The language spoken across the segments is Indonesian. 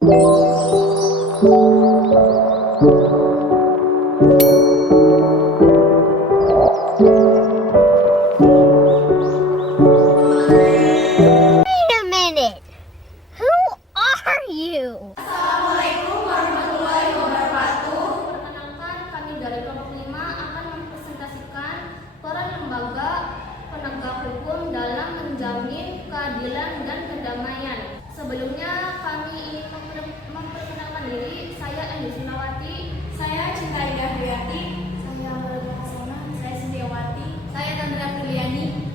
Wait a minute. Who are you? Assalamualaikum warahmatullahi wabarakatuh. Perkenalkan, kami dari kelompok 5 akan mempresentasikan peran lembaga penegak hukum dalam menjamin keadilan dan kedamaian. Sebelumnya kami ingin memperkenalkan diri. Saya Andi Sunawati. Saya Cinta Indah Duyati. Saya Amalia Hasana. Saya Sindiawati. Saya Tandra Kuliani.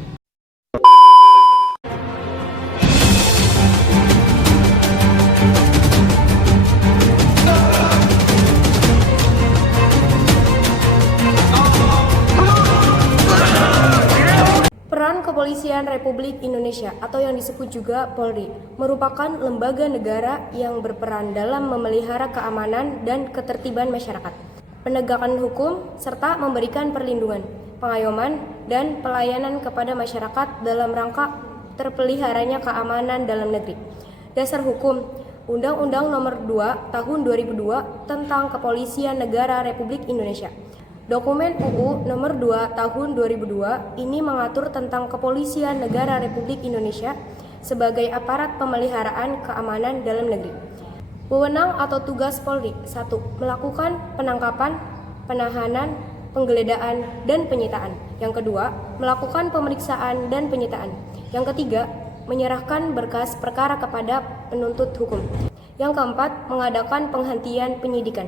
Peran Kepolisian Republik Indonesia atau yang disebut juga Polri merupakan lembaga negara yang berperan dalam memelihara keamanan dan ketertiban masyarakat, penegakan hukum, serta memberikan perlindungan, pengayoman, dan pelayanan kepada masyarakat dalam rangka terpeliharanya keamanan dalam negeri. Dasar hukum Undang-Undang Nomor 2 Tahun 2002 tentang Kepolisian Negara Republik Indonesia. Dokumen UU Nomor 2 Tahun 2002 ini mengatur tentang Kepolisian Negara Republik Indonesia sebagai aparat pemeliharaan keamanan dalam negeri. Wewenang atau tugas Polri: 1. Melakukan penangkapan, penahanan, penggeledahan, dan penyitaan. Yang kedua, melakukan pemeriksaan dan penyitaan. Yang ketiga, menyerahkan berkas perkara kepada penuntut hukum. Yang keempat, mengadakan penghentian penyidikan.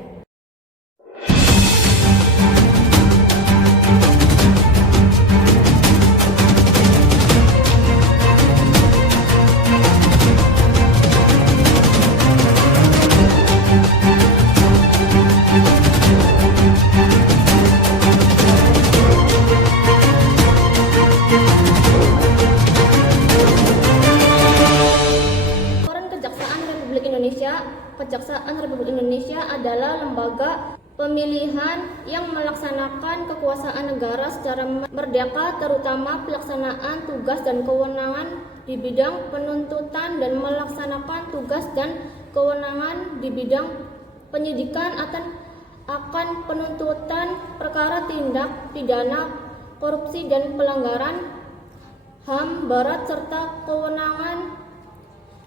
Kejaksaan Republik Indonesia adalah lembaga pemilihan yang melaksanakan kekuasaan negara secara merdeka, terutama pelaksanaan tugas dan kewenangan di bidang penuntutan dan melaksanakan tugas dan kewenangan di bidang penyidikan akan penuntutan perkara tindak pidana korupsi dan pelanggaran HAM berat serta kewenangan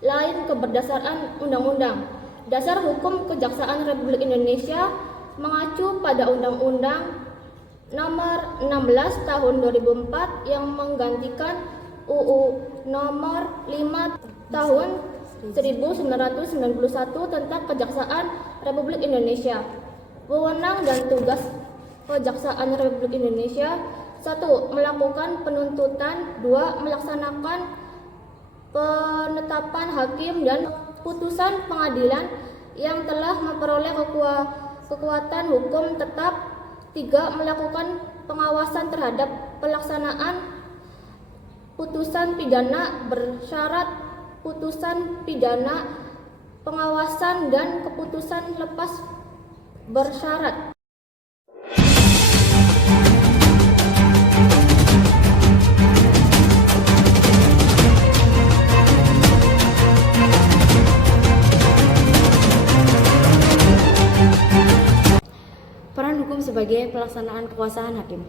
lain berdasarkan undang-undang. Dasar Hukum Kejaksaan Republik Indonesia mengacu pada Undang-Undang Nomor 16 Tahun 2004 yang menggantikan UU Nomor 5 Tahun 1991 tentang Kejaksaan Republik Indonesia. Wewenang dan tugas Kejaksaan Republik Indonesia: 1. Melakukan penuntutan. 2. Melaksanakan penetapan hakim dan putusan pengadilan yang telah memperoleh kekuatan hukum tetap. 3. Melakukan pengawasan terhadap pelaksanaan putusan pidana bersyarat, putusan pidana, pengawasan, dan keputusan lepas bersyarat. Peran hukum sebagai pelaksanaan kekuasaan hakim.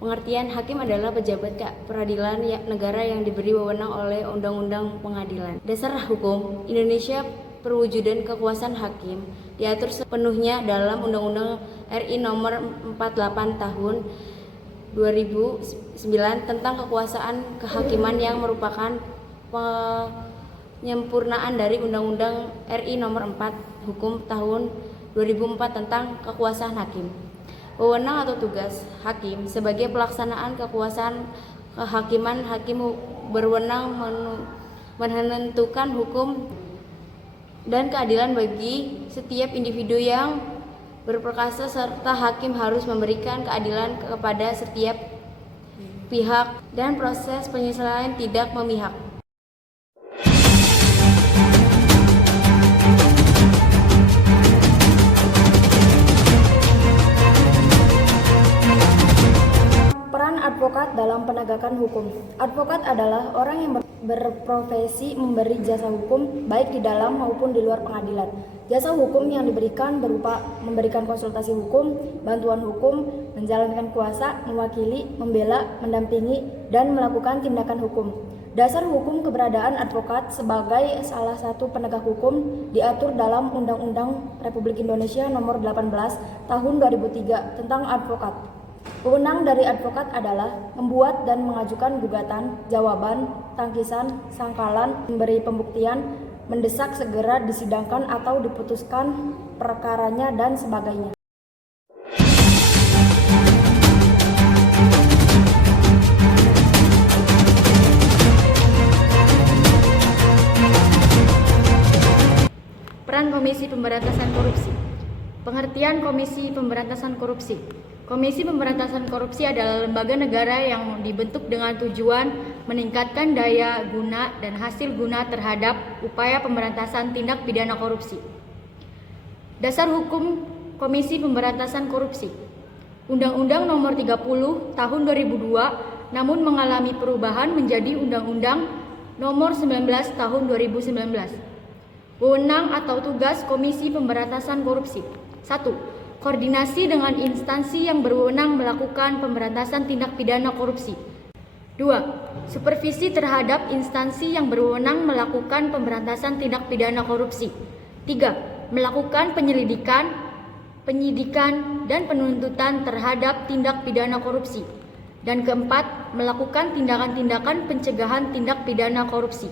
Pengertian: hakim adalah pejabat peradilan negara yang diberi wewenang oleh Undang-Undang Pengadilan. Dasar hukum Indonesia: perwujudan kekuasaan hakim diatur sepenuhnya dalam Undang-Undang RI Nomor 48 Tahun 2009 tentang kekuasaan kehakiman yang merupakan penyempurnaan dari Undang-Undang RI Nomor 4 Hukum Tahun 2004 tentang kekuasaan hakim. Wewenang atau tugas hakim: sebagai pelaksanaan kekuasaan kehakiman, hakim berwenang menentukan hukum dan keadilan bagi setiap individu yang berperkara, serta hakim harus memberikan keadilan kepada setiap pihak dan proses penyelesaian tidak memihak. Peran advokat dalam penegakan hukum. Advokat adalah orang yang berprofesi memberi jasa hukum baik di dalam maupun di luar pengadilan. Jasa hukum yang diberikan berupa memberikan konsultasi hukum, bantuan hukum, menjalankan kuasa, mewakili, membela, mendampingi, dan melakukan tindakan hukum. Dasar hukum keberadaan advokat sebagai salah satu penegak hukum diatur dalam Undang-Undang Republik Indonesia Nomor 18 Tahun 2003 tentang advokat. Wewenang dari advokat adalah membuat dan mengajukan gugatan, jawaban, tangkisan, sangkalan, memberi pembuktian, mendesak segera disidangkan atau diputuskan perkaranya, dan sebagainya. Peran Komisi Pemberantasan Korupsi. Pengertian Komisi Pemberantasan Korupsi. Komisi Pemberantasan Korupsi adalah lembaga negara yang dibentuk dengan tujuan meningkatkan daya guna dan hasil guna terhadap upaya pemberantasan tindak pidana korupsi. Dasar hukum Komisi Pemberantasan Korupsi. Undang-Undang Nomor 30 Tahun 2002 namun mengalami perubahan menjadi Undang-Undang Nomor 19 Tahun 2019. Wewenang atau tugas Komisi Pemberantasan Korupsi. 1. Koordinasi dengan instansi yang berwenang melakukan pemberantasan tindak pidana korupsi. 2. Supervisi terhadap instansi yang berwenang melakukan pemberantasan tindak pidana korupsi. 3. Melakukan penyelidikan, penyidikan, dan penuntutan terhadap tindak pidana korupsi. Dan keempat, melakukan tindakan-tindakan pencegahan tindak pidana korupsi.